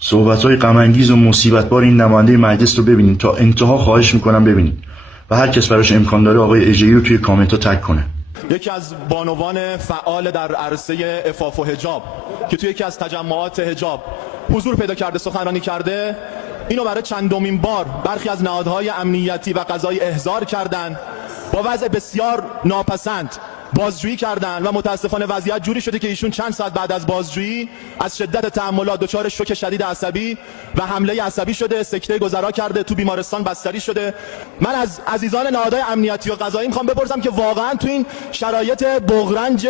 صحبت‌های غم‌انگیز و مصیبت‌بار این نماینده مجلس رو ببینید. تا انتها خواهش میکنم ببینید و هر کس براش امکان داره آقای اژه‌ای رو توی کامنت‌ها تگ کنه. یکی از بانوان فعال در عرصه عفاف و حجاب که توی یکی از تجمعات حجاب حضور پیدا کرده، سخنرانی کرده، اینو برای چندمین بار برخی از نهادهای امنیتی و قضایی احضار کردند، با وضع بسیار ناپسند بازجویی کردن و متاسفانه وضعیت جوری شده که ایشون چند ساعت بعد از بازجویی از شدت تحملات دچار شوک شدید عصبی و حمله عصبی شده، سکته گذرا کرده، تو بیمارستان بستری شده. من از عزیزان نهادهای امنیتی و قضایی میخوام بپرسم که واقعا تو این شرایط بغرنج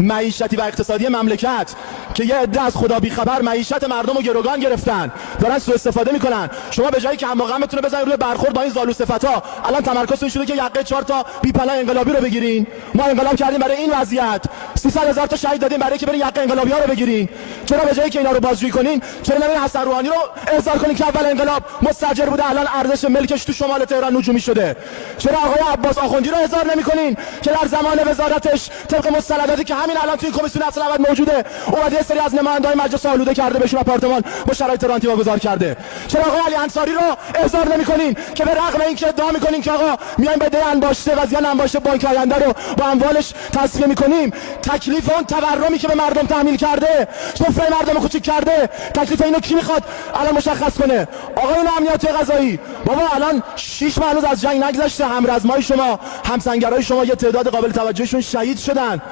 معیشتی و اقتصادی مملکت که یه عده از خدا بی خبر معیشت مردم رو گروگان گرفتن، دارن سوء استفاده میکنن، شما به جایی که هماغمتون رو بزنید روی برخورد با این زالو صفتا، الان تمرکزتون شده که یقه 4 تا بی پلن انقلابی رو بگیرین. ما انقلاب کردیم برای این وضعیت، 300,000 تا شهید دادیم برای که برین یقه انقلابی‌ها رو بگیرین. چرا به جایی که اینا رو بازجویی کنین، چرا نمیرین حسن روحانی رو احضار کنین که اول انقلاب مستاجر بوده، الان ارزش ملکش تو شمال تهران نجومی شده؟ چرا آقای عباس آخوندی رو احضار نمی‌کنین که در زمان وزارتش طبق مستنداتی که همین الان توی کمیسیون اصل ابد موجوده، اومده یه سری از نمایندگان مجلس آلوده کرده، بهشون آپارتمان با شرایط رانتی واگذار کرده؟ چرا آقای علی انصاری رو احضار نمی‌کنین که به رغم اینکه ادعا می‌کنین که آقا میایم به ده انباشته و زیان انباشته بانک آینده رو با اموالش تصفیه می‌کنیم، تکلیف اون تورمی که به مردم تحمیل کرده، سفره مردم کوچیک کرده، تکلیف اینو کی میخواد الان مشخص کنه؟ آقایون امنیتی قضایی، بابا الان 6 ماه هنوز از جنگ نگذشته، همرزمای شما، همسنگرای شما یه تعداد قابل توجهشون شهید شدن.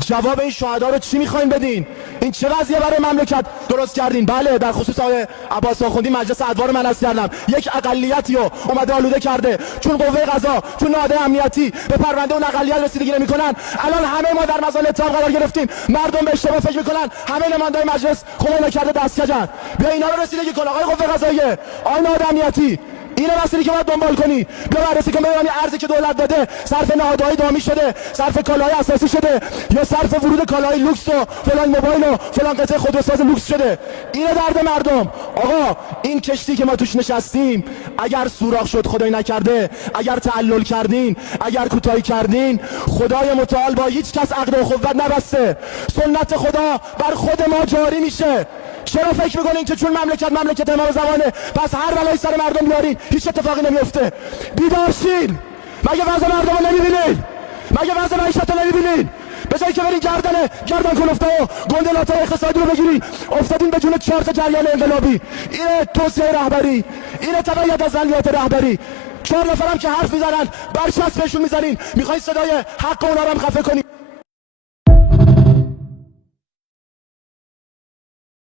جواب این شهدا رو چی میخواین بدین؟ این چه وضعیه برای مملکت درست کردین؟ بله، در خصوص آقای عباس آخوندی مجلس ادوار من عرض کردم، یک اقلیتی رو اومده آلوده کرده، چون قوه قضا، چون نهادهای امنیتی به پرونده اون اقلیت رسیدگی نمیکنن. الان همه ما در مزان اتهام قرار گرفتیم، مردم به اشتباه فکر میکنن همه نمایندگان مجلس خونه نکرده دستکجن. بیا اینا رو رسیدگی کن آقای قوه قضاییه، آقای نهاد امنیتی، اینه مسئله که باید دنبال کنی. بیا بررسی کن ببینی ارزی که دولت داده صرف نهادهای دامی شده، صرف کالاهای اساسی شده، یا صرف ورود کالاهای لوکس و فلان موبایل و فلان قطعه خودروساز لوکس شده. اینه درد مردم. آقا این کشتی که ما توش نشستیم اگر سوراخ شد، خدای نکرده، اگر تعلل کردین، اگر کوتاهی کردین، خدای متعال با هیچ کس عقد و اخوت نبسته، سنت خدا بر خود ما جاری میشه. چرا فکر میکنین که چون مملکت امام زمانه پس هر بلایی سر مردم بیارین هیچ اتفاقی نمیفته؟ بیدار شین. مگه وضع مردم رو نمیبینین؟ مگه وضع معیشت رو نمیبینین؟ به جایی که برین گردن کلفته و گندلاتای اقتصادی رو بگیرین، افتادین به جون 4 تا جریان انقلابی. اینه توصیه رهبری، اینه تبعیت از عملیات رهبری. 4 نفرم که حرف میزنن برچسب بهشون میزنین، میخواین صدای حق اونا رو هم خفه کنین.